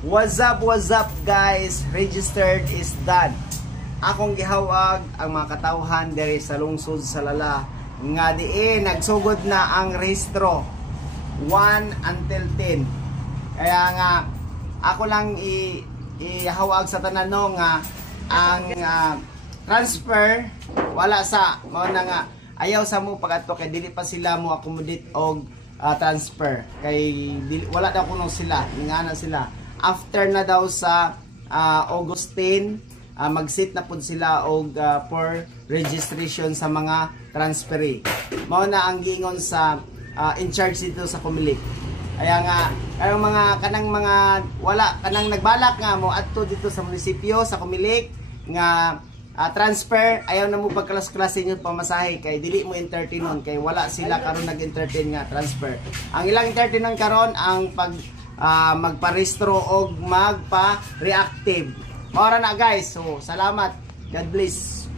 What's up guys? Registered is done. Akong gihawag ang mga katawhan diri sa lungsod sa Lala nga diin nagsugod na ang rehistro 1 until 10. Kaya nga ako lang ihawag sa tanan no nga ang transfer wala sa mao na nga ayaw sa mo pag-adto kay dili pa sila mo accommodate og transfer kay wala daw kuno sila ingana sila after na daw sa August 10 mag-sit na pud sila og for registration sa mga transferee. Mao na ang giingon sa in charge dito sa Comelec. Kaya nga ang mga kanang mga wala kanang nagbalak nga mo adto dito sa munisipyo sa Comelec nga transfer ayaw na mo pagklas-klase nyo pamasahe kay dili mo entertainon kay wala sila karon nag-entertain nga transfer. Ang ilang entertainon karon ang pag magparehistro og magpa-reactive. Maura na guys. So salamat. God bless.